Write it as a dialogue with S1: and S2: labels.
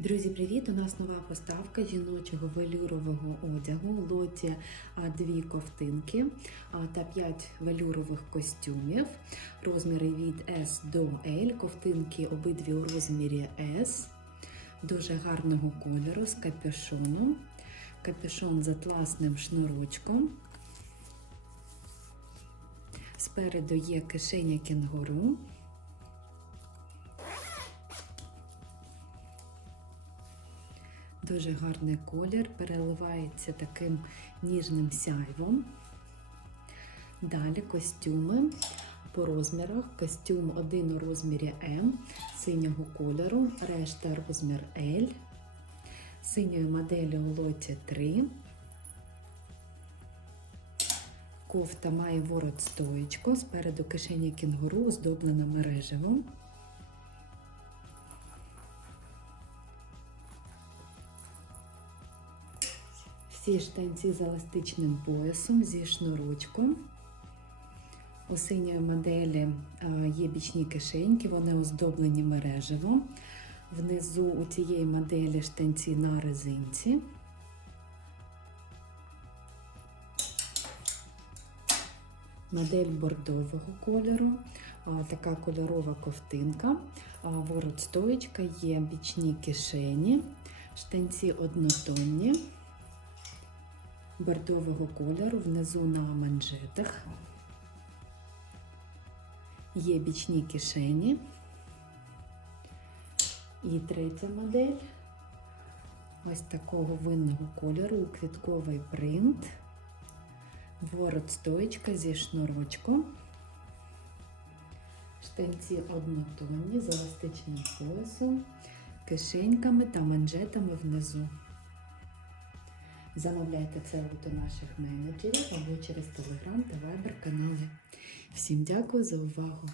S1: Друзі, привіт! У нас нова поставка жіночого велюрового одягу. В лоті дві ковтинки та 5 велюрових костюмів. Розміри від S до L. Ковтинки обидві у розмірі S. Дуже гарного кольору з капюшоном. Капюшон з атласним шнурочком. Спереду є кишеня кенгуру. Дуже гарний колір, переливається таким ніжним сяйвом. Далі костюми по розмірах. Костюм один у розмірі М синього кольору, решта розмір L. Синьої моделі у лоті 3. Кофта має ворот стоєчку, спереду кишені кінгуру, оздоблена мережевом. Всі штанці з еластичним поясом зі шнурочком. У синьої моделі є бічні кишеньки, вони оздоблені мережево. Внизу у цієї моделі штанці на резинці. Модель бордового кольору, така кольорова ковтинка, ворот стоєчка, є бічні кишені, штанці однотонні бордового кольору внизу на манжетах. Є бічні кишені. І третя модель ось такого винного кольору квітковий принт, ворот стоєчка зі шнурочком, штанці однотонні з еластичним поясом, кишеньками та манжетами внизу. Замовляйте це у наших менеджерів або через телеграм та вайбер канали. Всім дякую за увагу!